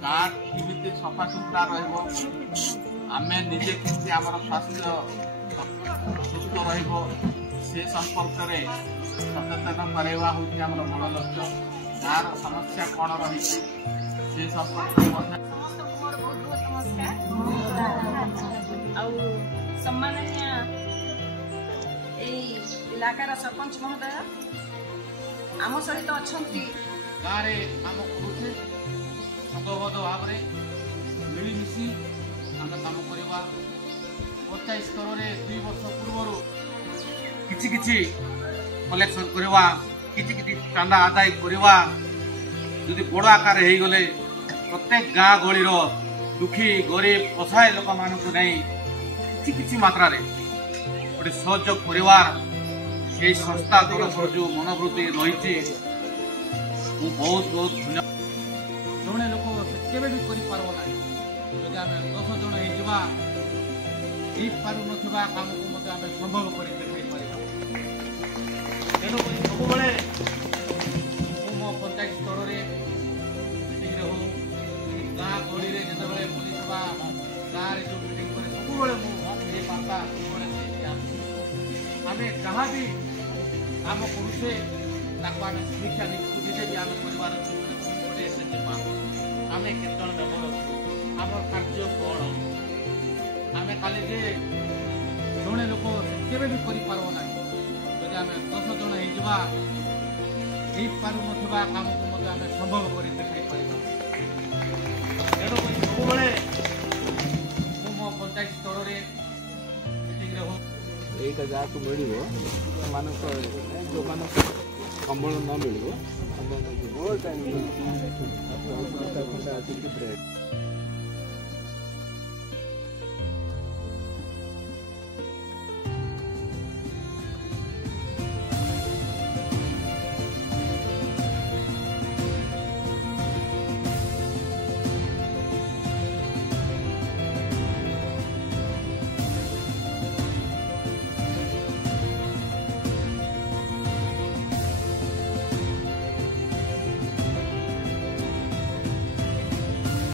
गाँव केमी सफा सुतरा रमें निजे कि आम स्वास्थ्य सुस्थ रे संपर्क में सचेतन करवा हूँ मूल लक्ष्य गाँव समस्या कौन रही से संपर्क सम्माननीय इलाकार सरपंच महोदय आम सहित अच्छा गाँव में काम करुचे संगबद्ध भाव मिलमिशी आम कम करवा पंचायत स्तर में 2 वर्ष पूर्व किछि कलेक्शन करवा किछि चांदा आदाय करवा जदि बड़ आकार हो गले प्रत्येक गाँ गहली दुखी गरीब असहाय लोक मान किछि मात्रा गोटे सहयोग परिवार ये संस्था तरफ जो मनोवृत्ति रही बहुत बहुत धन्यवाद जड़े लोक केवे भी करना जदि आम 10 जन होपार कम को आम संभव कर तेणुक सब मो पंचायत स्तर में हो गाँ गहली में जो पुलिस सभा गाँव में जो मीटिंग करे सब बार्ता आम जहाँ भी काम करुचे आम समीक्षा निजे भी आम कर आम केत आम कार्य कौन आम खाली जड़े लोक केवे भी करना जदि आम 10 जन होपार कम को आम संभव कर तेणुक सब मो पंचायत स्तर में हो यहीटा जहाँ मिल जो कंबल न मिल बहुत टाइम